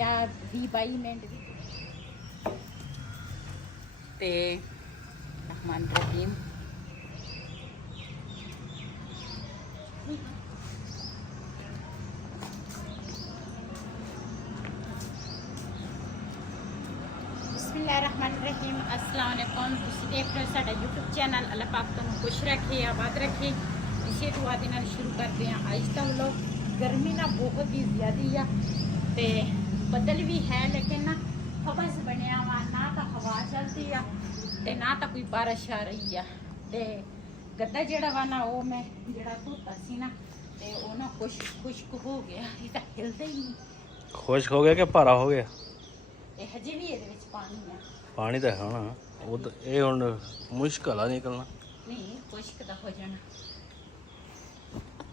या 20-22 मिनट की ते रहमान रहीम बिस्मिल्लाहिर्रहमानिर्रहीम अस्सलाम वालेकुम। तुसीं देख रहे हो साडा यूट्यूब चैनल। अल्लाह पाक तुहानूं खुश रखे, आबाद रखे। इसे दुआ दे नाल शुरू करते हैं अज दा व्लॉग। गर्मी ना बहुत ही ज़्यादा आ ते बदल भी है लेकिन ना हवस बनया वा ना तो हवा चलती आ ते ना तो कोई बारिश आ रही आ ते गद्दा जेड़ा वा ना वो मैं जेड़ा धोता सी ना ते वो ना खुश्क हो गया। ये तो हिलदा ही नहीं। खुश्क हो गया कि भारा हो गया? ये हजे भी ਇਹਦੇ ਵਿੱਚ पानी है। पानी तो है ना वो तो ये हुण मुश्किल आ निकलना नहीं खुश्क तो हो जाना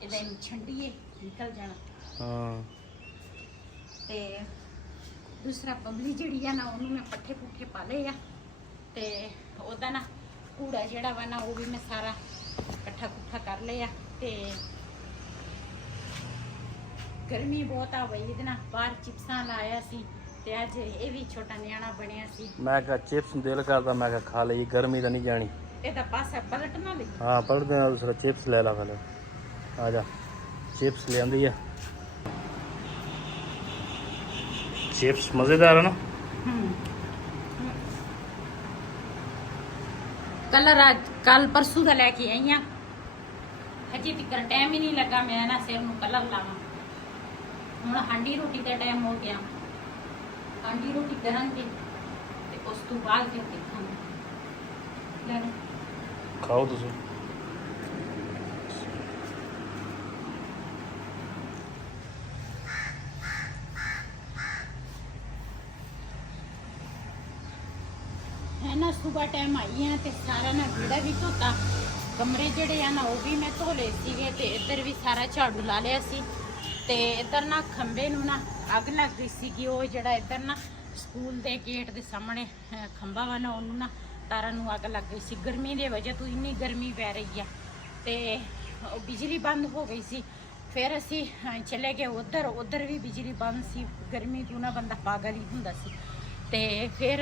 ਇਹਦਾ ਛੰਡੀਏ निकल जाना। हाँ ਤੇ दूसरा बबली ਜਿਹੜੀ ਆ ਨਾ ਉਹਨੂੰ ਮੈਂ ਪੱਠੇ ਪੁੱਠੇ ਪਾ ਲਏ ਆ ਤੇ ਉਹਦਾ ਨਾ ਕੂੜਾ ਜਿਹੜਾ ਵਾ ਨਾ ਉਹ ਵੀ ਮੈਂ ਸਾਰਾ ਇਕੱਠਾ ਕੁੱਠਾ ਕਰ ਲਿਆ ਤੇ ਗਰਮੀ ਬਹੁਤ ਆ ਬਈ ਇਹਦੇ ਨਾਲ ਬਾਹਰ ਚਿਪਸਾਂ ਲਾਇਆ ਸੀ ਤੇ ਅੱਜ ਇਹ ਵੀ ਛੋਟਾ ਨਿਆਣਾ ਬਣਿਆ ਸੀ। मैं क्या चिप्स दिल करता मैं क्या खा ली गर्मी तो नहीं जानी। ਇਹਦਾ ਪਾਸਾ ਪਲਟ ना ਲਈ। हाँ पलट देना दूसरा चिप्स ले ला पहले आ जा चिप्स ले आंदी है चिप्स मज़ेदार है ना। कल परसों का लैके आई हाँ हजे तक टाइम ही नहीं लगा मैं ना सिर में कलर लावा। हुण हांडी रोटी का टाइम हो गया हांडी रोटी करांगे ते उस तो बाद फिर देखांगे। खाओ तुम है ना सुबह टाइम आई हैं ते सारा ना विड़ा भी धोता कमरे जेड़े आ ना वो भी मैं धो लए सीगे ते इधर भी सारा झाड़ू ला लिया सी ते इधर ना खंबे नूं ना अग लग गई सीगी। वो जेड़ा इधर ना स्कूल दे गेट दे सामने खंबा वा ना ओनू ना तारा नूं अग लग गई सी। गर्मी दे वजह तो इन्नी गर्मी पै रही है ते बिजली बंद हो गई सी। फिर असी चले गए उधर भी बिजली बंद सी। गर्मी तो ना बंदा पागल ही हुंदा सी ते फिर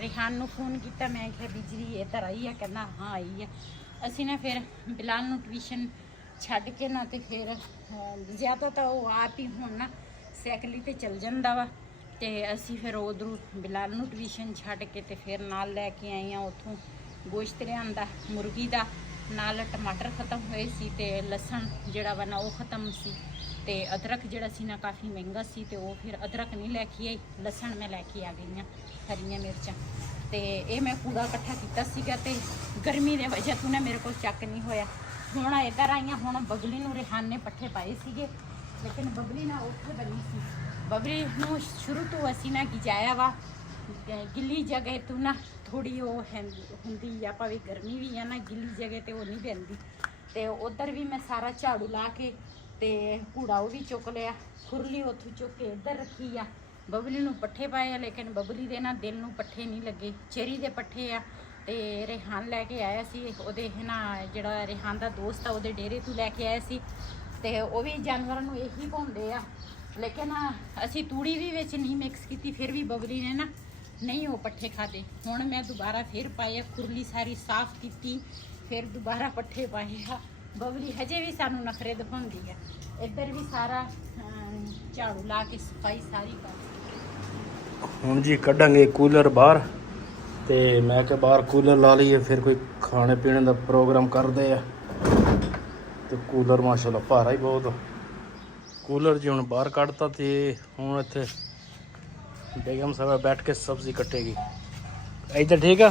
रिहान नूं फोन किया मैं क्या बिजली इधर आई है कहना हाँ आई है। असी ना फिर बिलाल नूं ट्यूशन छड्ड के ना ते फिर ज़्यादा तो वो आप ही हुण ना साइकल ते चल जांदा वा ते असी फिर उधरों बिलाल नूं ट्यूशन छड्ड के ते फिर नाल लैके आई हाँ उत्थों गोश्त लिआंदा मुर्गी दा नाल टमाटर खत्म होए सी ते लसन जिहड़ा वा ना वो खत्म सी ते अदरक जिहड़ा सी ना काफ़ी महंगा सी ते वो फिर अदरक नहीं लैके आई लसन मैं लैके आ गई हाँ हरियां मिर्चां ते ये मैं कूड़ा इकट्ठा कीता सीगा ते गर्मी दे वजह तो ना मेरे को चक नहीं होया। हुण इधर आई हुण बबली नूं रिहान ने पट्ठे पाए सीगे लेकिन बबली ना उत्थे बनी सी। बबली नूं शुरू तो असी ना गिजाया वा गिली जगह तो ना थोड़ी वो हुंदी आ भावें गर्मी भी है ना गिली जगह ते वो नहीं पैंदी ते उधर भी मैं सारा झाड़ू ला के ते कूड़ा वो भी चुक लिया खुरली उत्थों चुक के इधर रखी आ। बबली नूं पट्ठे पाए लेकिन बबली दे ना दिल नूं पट्ठे नहीं लगे चेरी दे पट्ठे आ ते रिहान लैके आया सी ओहदे ना जिहड़ा रिहान दा दोस्त आ ओहदे डेरे तो लैके आया सी ते वो भी जानवरां नूं यही पाउंदे आ लेकिन असी तूड़ी भी विच नहीं मिक्स की फिर भी बबली ने ना नहीं वो पट्ठे खाते। हुण मैं दोबारा फिर पाए खुरली सारी साफ की फिर दोबारा पट्ठे पाए आ। बबली हजे भी सानू नखरे दिखाउंदी है। इधर भी सारा झाड़ू ला के सफाई सारी कर हुण जी कढ़ांगे कूलर बाहर ते मैं क्या बाहर कूलर ला लीए फिर कोई खाने पीने का प्रोग्राम करते हैं तो कूलर माशाल्लाह भारा ही बहुत कूलर जी हुण बाहर कढ़ता ते हुण इत्थे बेगम साहब बैठ के सब्जी कटेगी इधर ठीक है।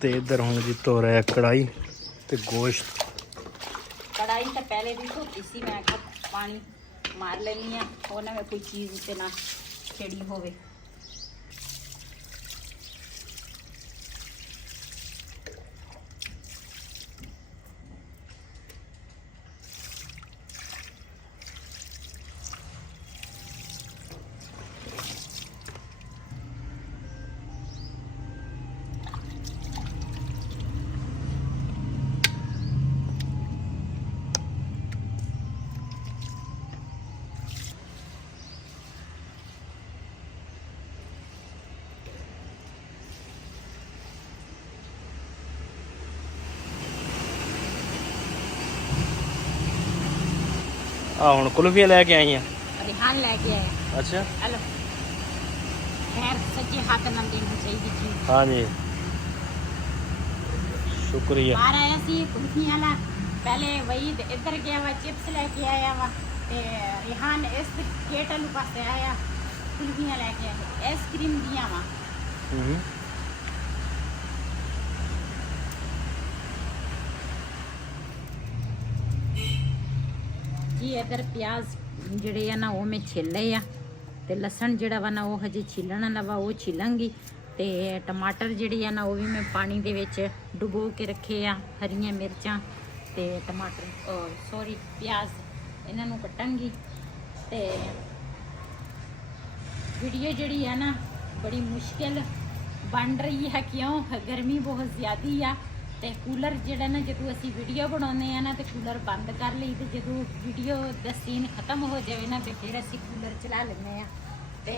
ते इधर हुण जी धो रहा है कढ़ाई ते गोश्त। कढ़ाई तो पहले भी धोती सी मैं पानी मार लेनी है वो ना मैं कोई चीज़ से ना छिड़ी होवे। ਆ ਹੁਣ ਕੁਲਫੀਆਂ ਲੈ ਕੇ ਆਈ ਆ। ਰਿਹਾਨ लेके आया। ਅੱਛਾ हेलो खैर सच्चे हाथ ना देनी चाहिए जी। हाँ जी शुक्रिया। बाहर आया सी कुल्फियां वाला, पहले वही इधर गया वा चिप्स लेके आया वा ते रिहान इस गेट वाले पासे आया कुल्फियां लेके आया, आइसक्रीम दिया वा। जी इधर प्याज ਜਿਹੜੇ ਆ ਨਾ ਉਹ ਮੈਂ ਛਿੱਲੇ ਆ ਤੇ ਲਸਣ ਜਿਹੜਾ ਵਾ ਨਾ ਉਹ ਹਜੇ ਛਿੱਲਣ ਵਾਲਾ ਵਾ, ਉਹ ਛਿਲਾਂਗੀ। ਤੇ ਟਮਾਟਰ ਜਿਹੜੀ ਆ ਨਾ ਉਹ ਵੀ ਮੈਂ ਪਾਣੀ ਦੇ ਵਿੱਚ ਡੁਬੋ ਕੇ ਰੱਖੇ ਆ। ਹਰੀਆਂ ਮਿਰਚਾਂ ਤੇ ਟਮਾਟਰ ਸੌਰੀ ਪਿਆਜ਼ ਇਹਨਾਂ ਨੂੰ ਕੱਟਾਂਗੀ। ਤੇ ਵੀਡੀਓ ਜਿਹੜੀ ਆ ਨਾ ਬੜੀ ਮੁਸ਼ਕਿਲ ਬਣ ਰਹੀ ਹੈ, ਕਿਉਂ ਗਰਮੀ ਬਹੁਤ ਜ਼ਿਆਦੀ ਆ। ਤੇ ਕੂਲਰ ਜਿਹੜਾ ਨਾ ਜਦੋਂ ਅਸੀਂ ਵੀਡੀਓ ਬਣਾਉਂਦੇ ਆ ਨਾ ਤੇ ਕੂਲਰ ਬੰਦ ਕਰ ਲਈ, ਤੇ ਜਦੋਂ ਵੀਡੀਓ ਦਾ ਸੀਨ ਖਤਮ ਹੋ ਜਾਵੇ ਨਾ ਤੇ ਫਿਰ ਅਸੀਂ ਕੂਲਰ ਚਲਾ ਲੈਂਦੇ ਆ। ਤੇ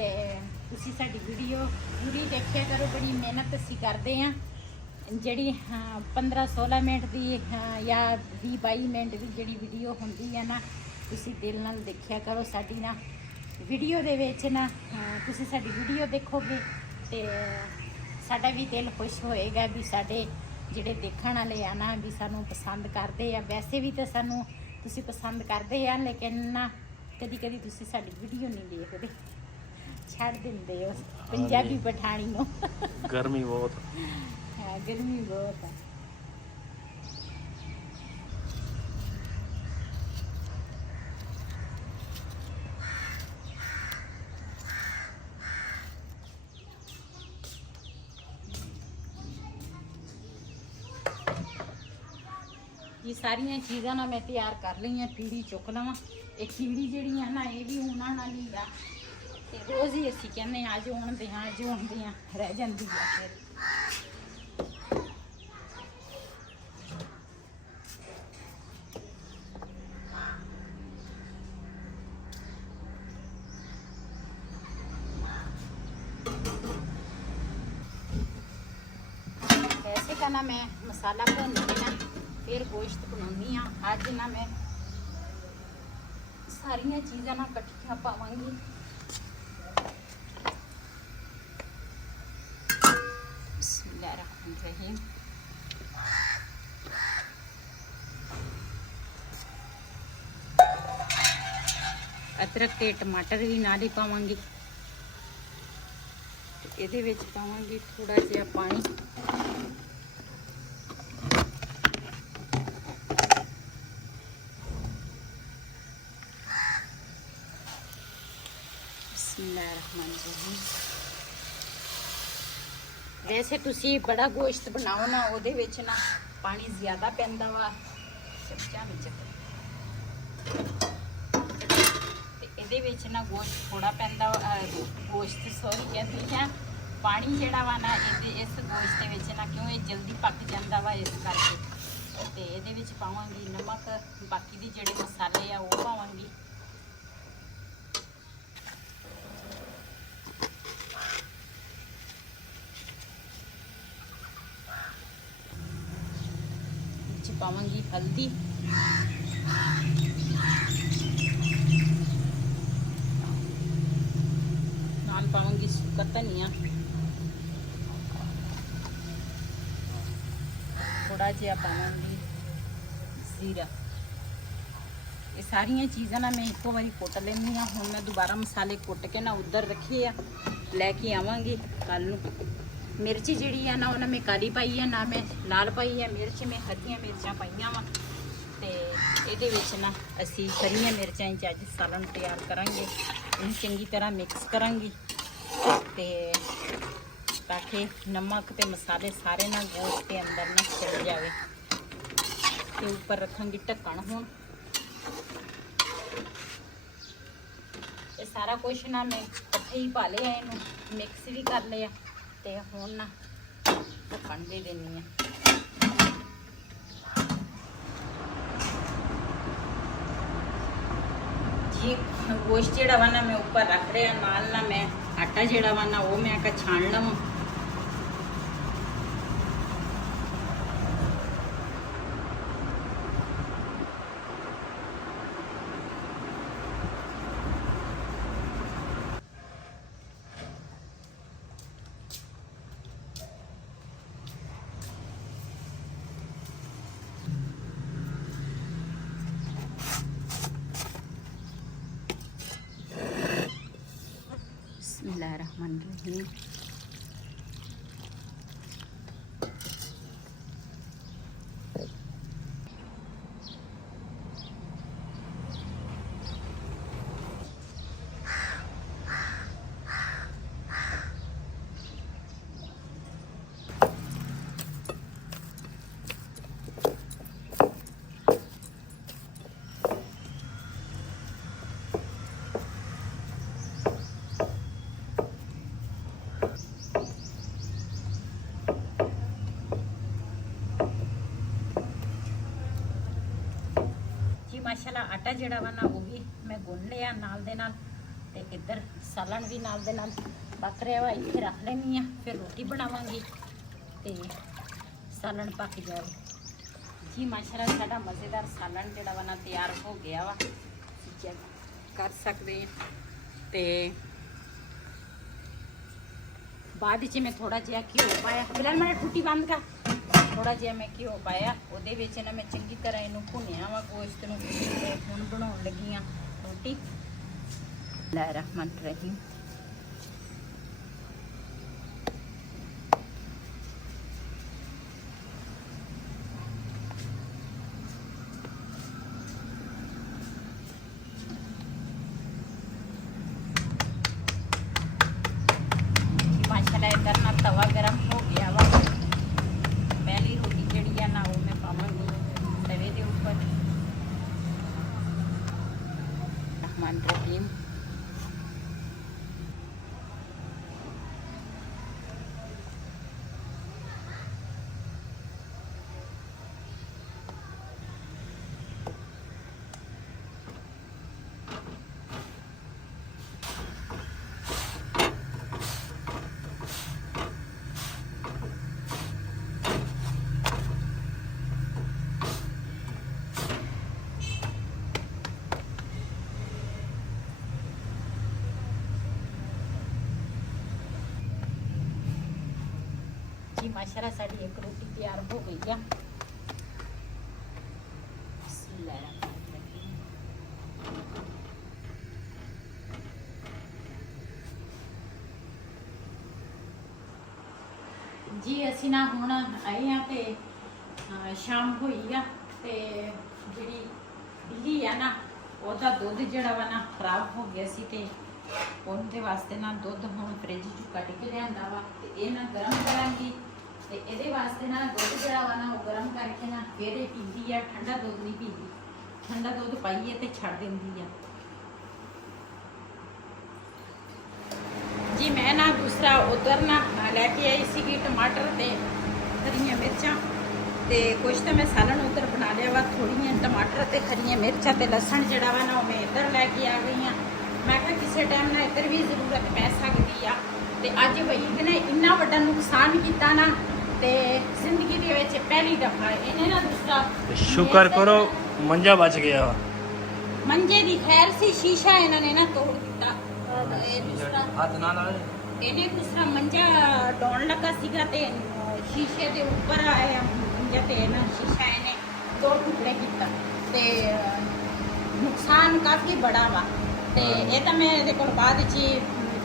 ਤੁਸੀਂ ਸਾਡੀ ਵੀਡੀਓ ਪੂਰੀ ਦੇਖਿਆ ਕਰੋ, ਬੜੀ ਮਿਹਨਤ ਅਸੀਂ ਕਰਦੇ ਆ। ਜਿਹੜੀ 15-16 ਮਿੰਟ ਦੀ ਜਾਂ 20-22 ਮਿੰਟ ਦੀ ਜਿਹੜੀ ਵੀਡੀਓ ਹੁੰਦੀ ਹੈ ਨਾ, ਤੁਸੀਂ ਦਿਲ ਨਾਲ ਦੇਖਿਆ ਕਰੋ ਸਾਡੀ ਨਾ ਵੀਡੀਓ ਦੇ ਵਿੱਚ ਨਾ। ਤੁਸੀਂ ਸਾਡੀ ਵੀਡੀਓ ਦੇਖੋਗੇ ਤੇ ਸਾਡਾ ਵੀ ਦਿਲ ਖੁਸ਼ ਹੋਏਗਾ ਵੀ ਸਾਡੇ ਜਿਹੜੇ ਦੇਖਣ ਵਾਲੇ ਆ ਨਾ ਵੀ ਸਾਨੂੰ ਪਸੰਦ ਕਰਦੇ ਆ। ਵੈਸੇ ਵੀ ਤਾਂ ਸਾਨੂੰ ਤੁਸੀਂ ਪਸੰਦ ਕਰਦੇ ਆ, ਲੇਕਿਨ ਨਾ ਕਦੀ ਕਦੀ ਤੁਸੀਂ ਸਾਡੀ ਵੀਡੀਓ ਨਹੀਂ ਦੇਖਦੇ, ਛੱਡ ਦਿੰਦੇ ਹੋ ਪੰਜਾਬੀ ਪਠਾਣੀ ਨੂੰ। ਗਰਮੀ ਬਹੁਤ ਹੈ, ਗਰਮੀ ਬਹੁਤ ਹੈ। ये सारिया चीज़ा ना मैं तैयार कर ली हैं। पीड़ी चुक लवा, एक पीड़ी जी ना ये भी उन्होंने वाली आ, ते रोज़ ही असी कहने अज उन दे अज उन दियाँ रह जाती है। फिर वैसे का ना मैं मसाला भुन के ना फिर गोश्त बनानी हाँ। अज ना मैं सारिया चीज़ा ना कट्ठियां पावांगी। बिस्मिल्लाहिर्रहमानिर्रहीम। अदरक ते टमाटर भी नाल ही पावांगी। ਇਹਦੇ ਵਿੱਚ ਪਾਵਾਂਗੀ थोड़ा ਜਿਹਾ पानी। वैसे तुसी बड़ा गोश्त बनाओ ना ਉਹਦੇ ਵਿੱਚ ਨਾ पानी ज़्यादा पैंदा वा चमचा ਵਿੱਚ ਤੇ ਇਹਦੇ ਵਿੱਚ ਨਾ गोश्त थोड़ा पैंदा गोश्त सॉरी कहती है पानी ਜਿਹੜਾ ਵਾ ਨਾ ਇਸ गोश्त ਦੇ ਵਿੱਚ ਨਾ ਕਿਉਂ ਇਹ ਜਲਦੀ ਪੱਕ ਜਾਂਦਾ ਵਾ, ਇਸ ਕਰਕੇ। ਤੇ ਇਹਦੇ ਵਿੱਚ ਪਾਵਾਂਗੀ ਨਮਕ, ਬਾਕੀ ਦੇ ਜਿਹੜੇ ਮਸਾਲੇ ਆ ਉਹ ਪਾਵਾਂਗੀ। पावांगी हल्दी, नाल पावांगी सूखा धनिया, थोड़ा जिहा पावांगी जीरा। ये सारिया चीज़ां ना मैं एको बारी कुट लैंदी हाँ। हुण मैं दोबारा मसाले कुट के ना उधर रखे आ, लैके आवांगी कल नूं। मिर्च जी है ना उन्हें मैं काली पाई है, ना मैं लाल पाई है मिर्च, मैं हरिया मिर्चा पाइया वा। तो ये ना असी हरिया मिर्चा अज सालन तैयार करांगे। इन्हें चंगी तरह मिक्स करांगी ते ताकि नमक ते मसाले सारे ना गोश्त के अंदर ना चल जाए। तो ऊपर रखांगी ढक्कन। हुण ये सारा कुछ ना मैं इकट्ठे ही पा लिया, इनू मिक्स भी कर लिया। ते हुण ना ढक्कन दे देनी है। जी गोश्त जिहड़ा वा ना मैं ऊपर रख रहा, नाल ना मैं आटा जिहड़ा वा ना वो मैं छान लवां। रहीम। माशाल्लाह आटा जड़ा वा ना वो भी मैं गुन लिया नाल दे नाल ते इधर सालन भी नाल दे नाल पक रहा वा इत्थे रख लेनी आ फिर रोटी बनावांगी ते सालन पक जाए जी। माशाल्लाह साडा मज़ेदार सालन जड़ा वा ना तैयार हो गया वा, चेक कर सकते हैं। ते बाद च मैं थोड़ा जिहा घ्यो पाया, बिलाल मैंने टूटी बंद कर, थोड़ा जिहा मैं घ्यो पाया ਉਹਦੇ ਵਿੱਚ ਨਾ मैं चंगी तरह ਇਹਨੂੰ ਭੁੰਨਿਆ ਵਾ ਗੋਸ਼ਤ ਨੂੰ ਤੇ ਹੁਣ ਬਣਾਉਣ ਲੱਗੀ ਆ ਰੋਟੀ। ਬਿਸਮਿਲ੍ਲਾਹਿਰ ਰਹਿਮਾਨਿਰ ਰਹੀਮ। माशाल्लाह इधर ना तवा गरम हो गया वा, पहली रोटी जड़ी है ना वो मैं पावांगी तवे के ऊपर। रहमान रहीम। जी माशाल्लाह साड़ी एक रोटी तैयार हो गई है। जी असी ना हुण आए हैं ते शाम हुई आ ते जिहड़ी बिल्ली है ना ओहदा दुध जिहड़ा वा ना खराब हो गया सी ते ਉਹਦੇ ਵਾਸਤੇ ਨਾ ਦੁੱਧ ਹੁਣ ਫ੍ਰਿਜ ਚੋਂ ਕੱਢ ਕੇ ਲਿਆਂਦਾ ਵਾ ਤੇ ਇਹ ਨਾ ਗਰਮ ਕਰਾਂਗੀ ਤੇ ਇਹਦੇ ਵਾਸਤੇ ਨਾ ਦੁੱਧ ਜਿਹੜਾ ਵਾ ਨਾ ਉਹ ਗਰਮ ਕਰਕੇ ਨਾ ਫਿਰ ਇਹ ਪੀਂਦੀ ਆ, ਠੰਡਾ ਦੁੱਧ ਨਹੀਂ ਪੀਂਦੀ। ਠੰਡਾ ਦੁੱਧ ਪਾਈਏ ਤੇ ਛੱਡ ਦਿੰਦੀ ਆ ਜੀ। ਮੈਂ ਨਾ ਦੂਸਰਾ ਉਧਰ ਨਾ ਲੈ ਕੇ ਆਈ ਸੀਗੀ ਟਮਾਟਰ ਤੇ ਹਰੀਆਂ ਮਿਰਚਾਂ ਤੇ ਕੁਝ ਤਾਂ ਮੈਂ ਸਾਲਣ ਉਧਰ ਬਣਾ ਲਿਆ ਵਾ, ਥੋੜੀਆਂ ਟਮਾਟਰ ਤੇ ਹਰੀਆਂ ਮਿਰਚਾਂ ਤੇ ਲਸਣ ਜਿਹੜਾ ਵਾ ਨਾ ਉਹ ਮੈਂ ਇੱਧਰ ਲੈ ਕੇ ਆ ਗਈ ਆ। मैं क्या किसी टाइम ना इधर भी जरूरत पै सकती है तो अज भाई ने इन्ना वड्डा नुकसान किया ना ते जिंदगी दे विच पहली दफा इन्हें ना दूसरा शुक्र करो मंजा बच गया। मंजे दी खैर सी शीशा इन्होंने ना तोड़ दिता। इन्हें दूसरा मंजा डोन लगा सीगा ते शीशे दे ऊपर आया मंजा ते ना शीशा इन्हें दो टुकड़े किया ते नुकसान काफ़ी बड़ा वा। ਤੇ ਇਹ ਤਾਂ ਮੈਂ ਇਹਦੇ ਕੋਲ ਬਾਅਦ ਚ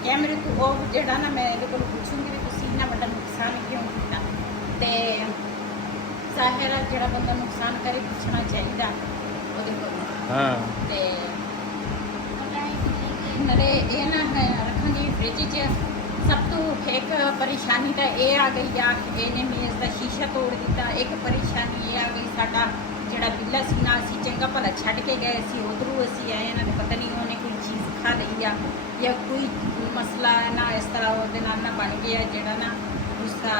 ਕੈਮਰੇ ਤੋਂ ਉਹ ਜਿਹੜਾ ਨਾ ਮੈਂ ਇਹਦੇ ਕੋਲ ਪੁੱਛੂੰਗੀ ਵੀ ਤੁਸੀਂ ਇੰਨਾ ਵੱਡਾ ਨੁਕਸਾਨ ਕਿਉਂ ਕੀਤਾ। ਤੇ ਜ਼ਾਹਿਰ ਹੈ ਜਿਹੜਾ ਬੰਦਾ ਨੁਕਸਾਨ ਕਰੇ ਪੁੱਛਣਾ ਚਾਹੀਦਾ ਉਹਦੇ ਕੋਲ। ਹਾਂ ਤੇ ਨਾਲੇ ਇਹ ਨਾ ਰੱਖਾਂਗੀ ਫ੍ਰਿਜ 'ਚ। ਸਭ ਤੋਂ ਇੱਕ ਪਰੇਸ਼ਾਨੀ ਤਾਂ ਇਹ ਆ ਗਈ ਆ ਕਿ ਇਹਨੇ ਮੇਜ਼ ਦਾ ਸ਼ੀਸ਼ਾ ਤੋੜ ਦਿੱਤਾ। ਇੱਕ ਪਰੇਸ਼ਾਨੀ ਇਹ ਆ ਗਈ ਸਾਡਾ ਜਿਹੜਾ ਬਿੱਲਾ ਸੀ ਨਾ ਅਸੀਂ ਚੰਗਾ ਭਲਾ ਛੱਡ ਕੇ ਗਏ ਸੀ, ਉਧਰੋਂ ਅਸੀਂ ਆਏ ਇਹਨਾਂ ਦੇ ਪਤਾ ਨਹੀਂ ਉਹਨੇ ਕੋਈ ਚੀਜ਼ ਖਾ ਲਈ ਆ ਜਾਂ ਕੋਈ ਮਸਲਾ ਨਾ ਇਸ ਤਰ੍ਹਾਂ ਉਹਦੇ ਨਾਲ ਨਾ ਬਣ ਗਿਆ ਜਿਹੜਾ ਨਾ ਉਸਦਾ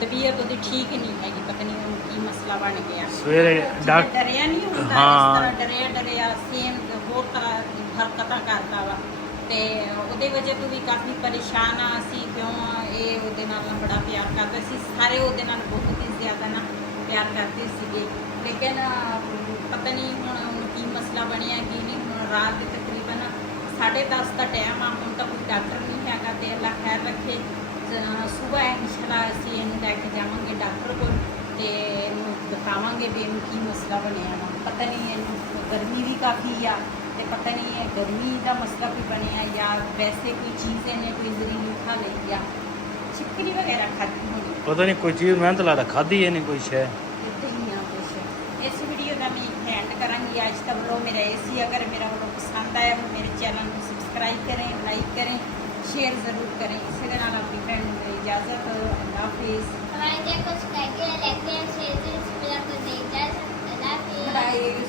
ਤਬੀਅਤ ਉਹਦੀ ਠੀਕ ਨਹੀਂ ਹੈਗੀ, ਪਤਾ ਨਹੀਂ ਉਹਨੂੰ ਕੀ ਮਸਲਾ ਬਣ ਗਿਆ। ਸਵੇਰੇ ਡਾਕਟਰ ਡਰਿਆ ਨਹੀਂ ਹੁੰਦਾ ਇਸ ਤਰ੍ਹਾਂ ਡਰਿਆ ਸੇਮ ਹੋਰ ਤਰ੍ਹਾਂ ਹਰਕਤਾਂ ਕਰਦਾ ਵਾ ਤੇ ਉਹਦੇ ਵਜ੍ਹਾ ਤੋਂ ਵੀ ਕਾਫੀ ਪਰੇਸ਼ਾਨ ਆ ਅਸੀਂ। ਕਿਉਂ ਇਹ ਉਹਦੇ ਨਾਲ ਬੜਾ ਪਿਆਰ ਕਰਦਾ ਸੀ, ਸਾਰੇ ਉਹਦੇ ਨਾਲ ਬਹੁਤ ਹੀ ਜ਼ਿਆਦਾ ਨਾ ਪਿਆਰ ਕਰਦੇ ਸੀਗੇ। ਲੇਕਿਨ ਪਤਾ ਨਹੀਂ ਹੁਣ ਕੀ ਮਸਲਾ ਬਣਿਆ ਕੀ ਨਹੀਂ। ਹੁਣ ਰਾਤ ਦੇ ਤਕਰੀਬਨ 10:30 ਦਾ ਟਾਈਮ ਆ, ਹੁਣ ਤਾਂ ਕੋਈ ਡਾਕਟਰ ਨਹੀਂ ਹੈਗਾ ਤੇ ਅੱਲਾ ਖੈਰ ਰੱਖੇ। ਸੁਬਹ ਇਨਸ਼ਾਅੱਲਾ ਅਸੀਂ ਇਹਨੂੰ ਲੈ ਕੇ ਜਾਵਾਂਗੇ ਡਾਕਟਰ ਕੋਲ ਤੇ ਇਹਨੂੰ ਦਿਖਾਵਾਂਗੇ ਵੀ ਇਹਨੂੰ ਕੀ ਮਸਲਾ ਬਣਿਆ ਵਾ। ਪਤਾ ਨਹੀਂ ਇਹਨੂੰ ਗਰਮੀ ਵੀ ਕਾਫੀ ਆ ਤੇ ਪਤਾ ਨਹੀਂ ਹੈ ਗਰਮੀ ਦਾ ਮਸਲਾ ਕੋਈ ਬਣਿਆ ਜਾਂ ਵੈਸੇ ਕੋਈ ਚੀਜ਼ ਇਹਨੇ ਕੋਈ ਜ਼ਰੀਲੀ ਖਾ ਲਈ ਆ ਛਿਪਕਲੀ ਵਗੈਰਾ ਖਾਧੀ ਹੋਣੀ ਪਤਾ ਨਹੀਂ ਕੋਈ ਚੀਜ਼ ਮੈਂ ਤਾਂ ਲੱਗਦਾ ਖਾਧੀ ਹੈ ਨਹੀਂ ਕੋਈ ਸ਼ੈ ਇੱਦਾਂ ਹੀ ਆ ਕੁਛ। ਇਸ ਵੀਡੀਓ ਦਾ ਮੈਂ ਐਂਡ ਕਰਾਂਗੀ ਅੱਜ ਦਾ ਵਲੋਗ ਮੇਰਾ ਇਹ ਸੀ। ਅਗਰ ਮੇਰਾ ਵਲੋਗ ਪਸੰਦ ਆਇਆ ਤਾਂ ਮੇਰੇ ਚੈਨਲ ਨੂੰ ਸਬਸਕ੍ਰਾਈਬ ਕरें, ਲਾਈਕ करें, शेयर ज़रूर करें। इसी के नाल अपनी फ्रेंड को इजाज़त। अल्लाह हाफिज़। हमारे लिए कुछ करके लेते हैं शेयर से इस पर आपको दे इजाज़त। अल्लाह हाफिज़। बाय।